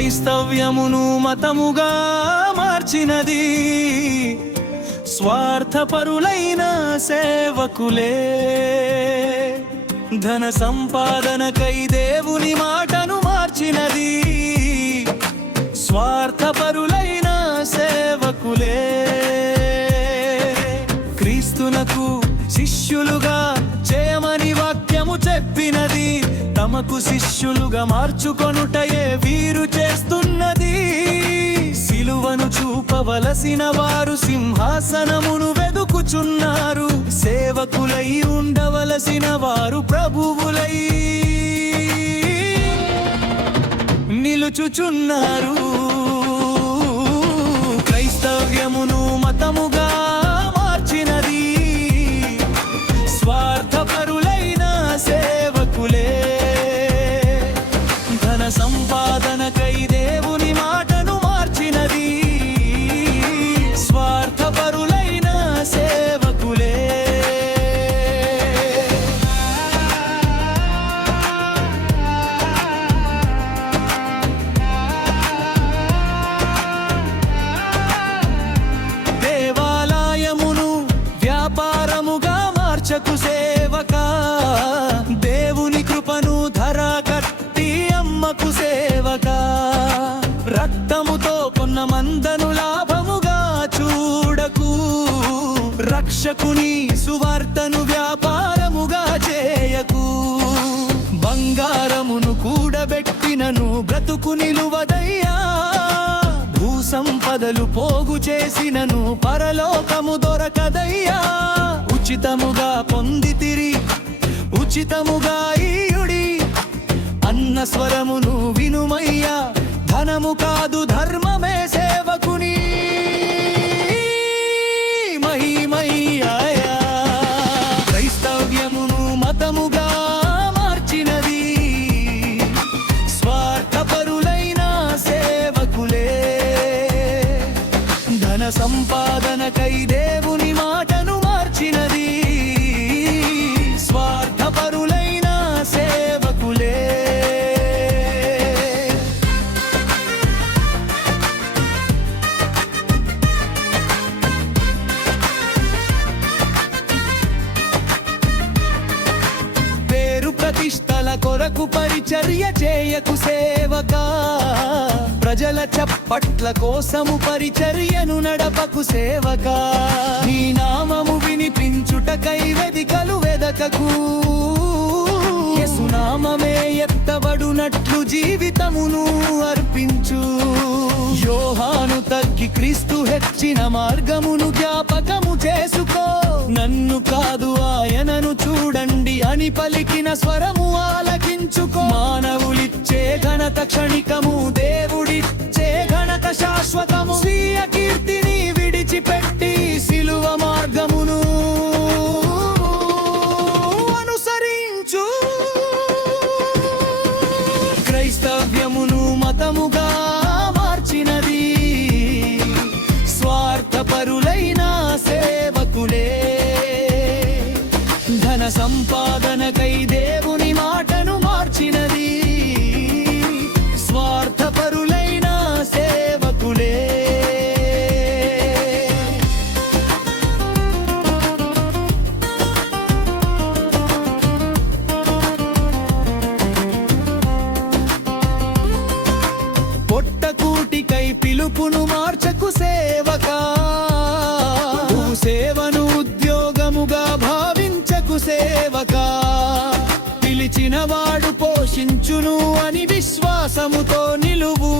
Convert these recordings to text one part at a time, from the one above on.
క్రైస్తవ్యమును మతముగా మార్చినది స్వార్థపరులైన సేవకులే. ధన సంపాదనకై దేవుని మాటను మార్చినది స్వార్థపరులైన సేవకులే. క్రీస్తునకు శిష్యులుగా చేయమని వాక్యము చెప్పినది తమకు శిష్యులుగా మార్చుకొనుటయే వీరు చేస్తున్నది. సిలువను చూపవలసిన వారు సింహాసనమును వెదుకుచున్నారు, సేవకులై ఉండవలసిన వారు ప్రభువులై నిలుచుచున్నారు. క్రైస్తవ్యమును మతముగా మార్చినది స్వార్థపరులైన సేవకులే. ధన సంపాదనకై దేవుని మాటను మార్చినది స్వార్థపరులైన సేవకులే. దేవాలయమును వ్యాపారముగా మార్చకు సేవకా, దేవుని కృపను ధర కట్టి అమ్మకు సేవకా. రక్తముతో కొన్న మందను లాభముగా చూడకు, రక్షకుని సువార్తను వ్యాపారముగా చేయకు. బంగారమును కూడబెట్టినను బ్రతుకు నిలువదయ్యా, భూసంపదలు పోగు చేసినను పరలోకము దొరకదయ్యా. ఉచితముగా పొందితిరి ఉచితముగా ఈయుడి అన్న స్వరమును వినుమయ్యా, ధనము కాదు ధర్మమే సేవకుని మహిమయ్యా. క్రైస్తవ్యమును మతముగా మార్చినది స్వార్థపరులైన సేవకులే. ధన సంపాదనకై దేవుని మాటను మార్చినది స్వార్థపరులైన సేవకులే. పేరు ప్రతిష్టల కొరకు పరిచర్య చేయకు సేవకా, ప్రజల చప్పట్ల కోసము పరిచర్యను నడపకు సేవకా. నీ నామము వినిపించుటకై వేదికలు వెదకకు, యేసునామమే ఎత్తబడునట్లు జీవితమును అర్పించు. యోహాను తగ్గి క్రీస్తు హెచ్చిన మార్గమును జ్ఞాపకము చేసుకో. నన్ను కాదు ఆయనను చూడండి అని పలికిన స్వరము ఆలకించుకో. మానవులిచ్చే ఘనత క్షణికము, దేవుడిచ్చే ఘనత శాశ్వతము. స్వీయ కీర్తిని విడిచిపెట్టి సిలువ మార్గమును అనుసరించు. క్రైస్తవ్యమును మతముగా మార్చినది స్వార్థపరులైన సేవకులే. ధన సంపాదనకై దేవుని మాటను మార్చినది స్వార్థపరులైన సేవకులే. పొట్టకూటికై పిలుపును మార్చకు సేవకా, సేవను ఉద్యోగముగా భావించకు సేవకా. పిలిచిన వాడు పోషించును అని విశ్వాసముతో నిలువు,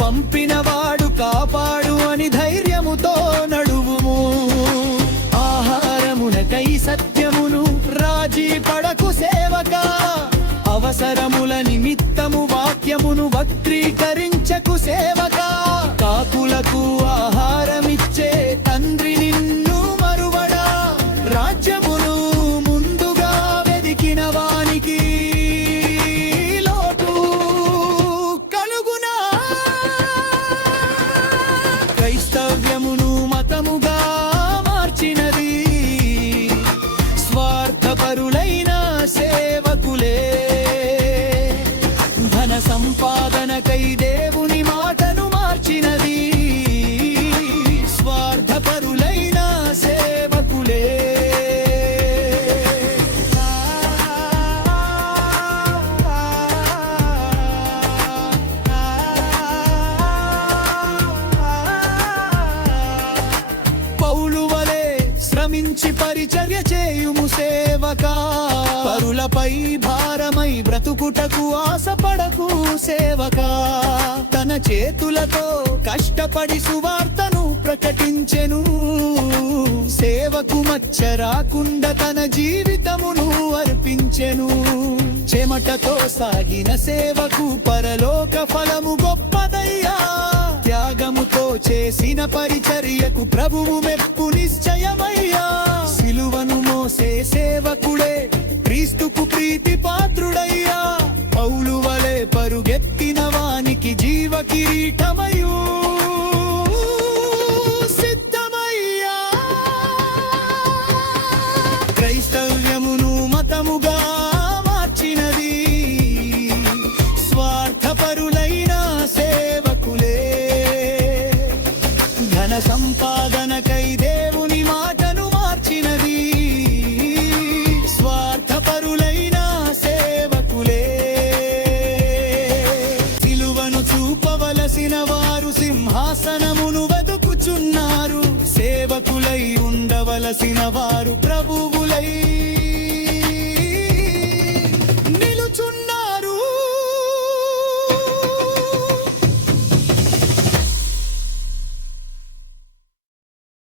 పంపిన వాడు కాపాడు అని ధైర్యముతో నడువుము. ఆహారమునకై సత్యమును రాజీ పడకు సేవకా, అవసరముల నిమిత్తము వాక్యమును వక్రీకరించకు సేవకా. కాకులకు ఆహారమిచ్చే తండ్రి నిన్ను మరువడా, రాజ్యమును ముందుగా వెదికిన వానికి లోటు కలుగునా. క్రైస్తవ్యమును మతముగా మార్చినది స్వార్థపరులైన సేవకులే. ధన సంపాదనకై సేవకా పరులపై భారమై బ్రతుకుటకు ఆశపడకు సేవకా తన చేతులతో కష్టపడి సువార్తను ప్రకటించెను సేవకు మచ్చ రాకుండా తన జీవితమును అర్పించెను చెమటతో సాగిన సేవకు పరలోక ఫలము గొప్పదయ్యా త్యాగముతో చేసిన పరిచర్యకు ప్రభువు మెప్పు నిశ్చయమయ్యా సిలువను మోసే సేవకుడే క్రీస్తుకు ప్రీతి పాత్రుడయ్యా పౌలు వలె పరుగెత్తిన వానికి జీవ కిరీటమయ్యా